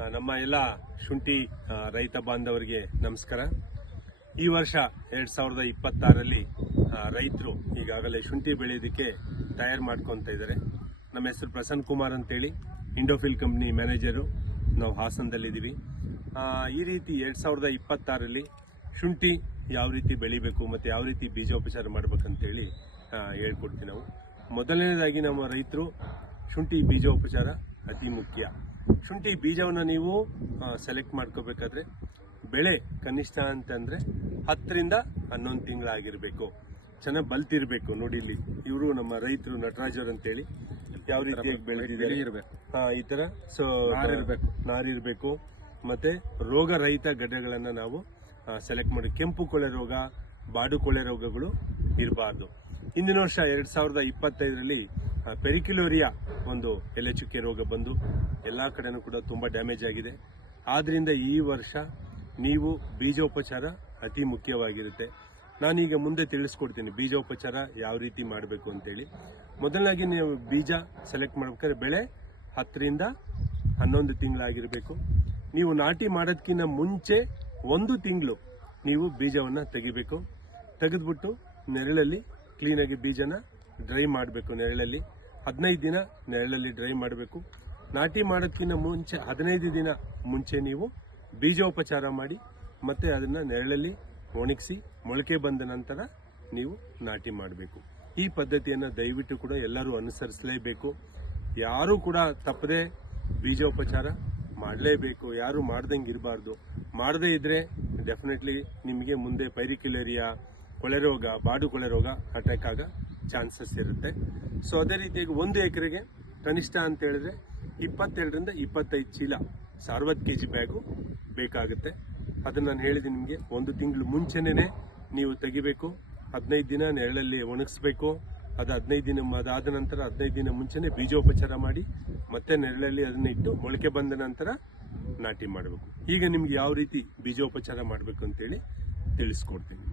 ನಮ್ಮ ಎಲ್ಲ ಶುಂಠಿ ರೈತ ಬಾಂಧವರಿಗೆ ನಮಸ್ಕಾರ. ಈ ವರ್ಷ 2026ರಲ್ಲಿ ರೈತರು ಈಗಾಗಲೇ ಶುಂಠಿ ಬೆಳೆಯೋದಕ್ಕೆ ತಯಾರು ಮಾಡ್ಕೊತಾ ಇದ್ದಾರೆ. ನಮ್ಮ ಹೆಸರು ಪ್ರಸನ್ನ ಕುಮಾರ್ ಅಂತೇಳಿ, ಇಂಡೋಫಿಲ್ ಕಂಪ್ನಿ ಮ್ಯಾನೇಜರು. ನಾವು ಹಾಸನದಲ್ಲಿದ್ದೀವಿ. ಈ ರೀತಿ 2026ರಲ್ಲಿ ಶುಂಠಿ ಯಾವ ರೀತಿ ಬೆಳಿಬೇಕು ಮತ್ತು ಯಾವ ರೀತಿ ಬೀಜೋಪಚಾರ ಮಾಡ್ಬೇಕಂತೇಳಿ ಹೇಳ್ಕೊಡ್ತೀವಿ ನಾವು. ಮೊದಲನೇದಾಗಿ ನಮ್ಮ ರೈತರು ಶುಂಠಿ ಬೀಜೋಪಚಾರ ಅತಿ ಮುಖ್ಯ. ಶುಂಠಿ ಬೀಜವನ್ನು ನೀವು ಸೆಲೆಕ್ಟ್ ಮಾಡ್ಕೋಬೇಕಾದ್ರೆ ಬೆಳೆ ಕನಿಷ್ಠ ಅಂತಂದರೆ 10ರಿಂದ 11 ತಿಂಗಳಾಗಿರಬೇಕು. ಚೆನ್ನಾಗಿ ಬಲ್ತಿರಬೇಕು. ನೋಡಿ ಇಲ್ಲಿ ಇವರು ನಮ್ಮ ರೈತರು ನಟರಾಜರು ಅಂತೇಳಿ ಯಾವ ರೀತಿಯಾಗಿ ಬೆಳೆದಿದ್ದಾರೆ. ಈ ಥರ ನಾರಿರಬೇಕು ಮತ್ತು ರೋಗ ರಹಿತ ಗಡ್ಡೆಗಳನ್ನು ನಾವು ಸೆಲೆಕ್ಟ್ ಮಾಡಿ. ಕೆಂಪು ಕೊಳೆ ರೋಗ, ಬಾಡು ಕೊಳೆ ರೋಗಗಳು ಇರಬಾರ್ದು. ಹಿಂದಿನ ವರ್ಷ 2025ರಲ್ಲಿ ಪೆರಿಕ್ಯುಲೋರಿಯಾ ಒಂದು ಎಲೆ ಚುಕ್ಕೆ ರೋಗ ಬಂದು ಎಲ್ಲ ಕಡೆನೂ ಕೂಡ ತುಂಬ ಡ್ಯಾಮೇಜ್ ಆಗಿದೆ. ಆದ್ದರಿಂದ ಈ ವರ್ಷ ನೀವು ಬೀಜೋಪಚಾರ ಅತಿ ಮುಖ್ಯವಾಗಿರುತ್ತೆ. ನಾನೀಗ ಮುಂದೆ ತಿಳಿಸ್ಕೊಡ್ತೀನಿ ಬೀಜೋಪಚಾರ ಯಾವ ರೀತಿ ಮಾಡಬೇಕು ಅಂತೇಳಿ. ಮೊದಲನಾಗಿ ನೀವು ಬೀಜ ಸೆಲೆಕ್ಟ್ ಮಾಡ್ಬೇಕಾದ್ರೆ ಬೆಳೆ 10ರಿಂದ 11 ತಿಂಗಳಾಗಿರಬೇಕು. ನೀವು ನಾಟಿ ಮಾಡೋದಕ್ಕಿಂತ ಮುಂಚೆ 1 ತಿಂಗಳು ನೀವು ಬೀಜವನ್ನು ತೆಗಿಬೇಕು. ತೆಗೆದ್ಬಿಟ್ಟು ನೆರಳಲ್ಲಿ ಕ್ಲೀನಾಗಿ ಬೀಜನ ಡ್ರೈ ಮಾಡಬೇಕು. ನೆರಳಲ್ಲಿ 15 ದಿನ ನೆರಳಲ್ಲಿ ಡ್ರೈ ಮಾಡಬೇಕು. ನಾಟಿ ಮಾಡೋದಕ್ಕಿಂತ ಮುಂಚೆ 15 ದಿನ ಮುಂಚೆ ನೀವು ಬೀಜೋಪಚಾರ ಮಾಡಿ ಮತ್ತೆ ಅದನ್ನು ನೆರಳಲ್ಲಿ ಒಣಗಿಸಿ ಮೊಳಕೆ ಬಂದ ನಂತರ ನೀವು ನಾಟಿ ಮಾಡಬೇಕು. ಈ ಪದ್ಧತಿಯನ್ನು ದಯವಿಟ್ಟು ಕೂಡ ಎಲ್ಲರೂ ಅನುಸರಿಸಲೇಬೇಕು. ಯಾರೂ ಕೂಡ ತಪ್ಪದೆ ಬೀಜೋಪಚಾರ ಮಾಡಲೇಬೇಕು. ಯಾರು ಮಾಡ್ದಂಗೆ ಇರಬಾರ್ದು. ಮಾಡದೇ ಇದ್ದರೆ ಡೆಫಿನೆಟ್ಲಿ ನಿಮಗೆ ಮುಂದೆ ಪೈರಿಕ್ಯುಲೇರಿಯಾ, ಕೊಳೆ ರೋಗ, ಬಾಡು ಕೊಳೆ ರೋಗ ಅಟ್ಯಾಕ್ ಆಗೋ ಚಾನ್ಸಸ್ ಇರುತ್ತೆ. ಸೊ ಅದೇ ರೀತಿಯಾಗಿ 1 ಎಕರೆಗೆ ಕನಿಷ್ಠ ಅಂತ ಹೇಳಿದ್ರೆ 22ರಿಂದ 25 ಚೀಲ 60 kg ಬ್ಯಾಗು ಬೇಕಾಗುತ್ತೆ. ಅದನ್ನು ನಾನು ಹೇಳಿದ್ದೀನಿ ನಿಮಗೆ. 1 ತಿಂಗಳು ಮುಂಚೆನೇ ನೀವು ತೆಗಿಬೇಕು. 15 ದಿನ ನೆರಳಲ್ಲಿ ಒಣಗಿಸ್ಬೇಕು. ಅದು 15 ದಿನ ಅದಾದ ನಂತರ 15 ದಿನ ಮುಂಚೆನೇ ಬೀಜೋಪಚಾರ ಮಾಡಿ ಮತ್ತೆ ನೆರಳಲ್ಲಿ ಅದನ್ನ ಇಟ್ಟು ಮೊಳಕೆ ಬಂದ ನಂತರ ನಾಟಿ ಮಾಡಬೇಕು. ಈಗ ನಿಮ್ಗೆ ಯಾವ ರೀತಿ ಬೀಜೋಪಚಾರ ಮಾಡಬೇಕು ಅಂತೇಳಿ ತಿಳಿಸ್ಕೊಡ್ತೀನಿ.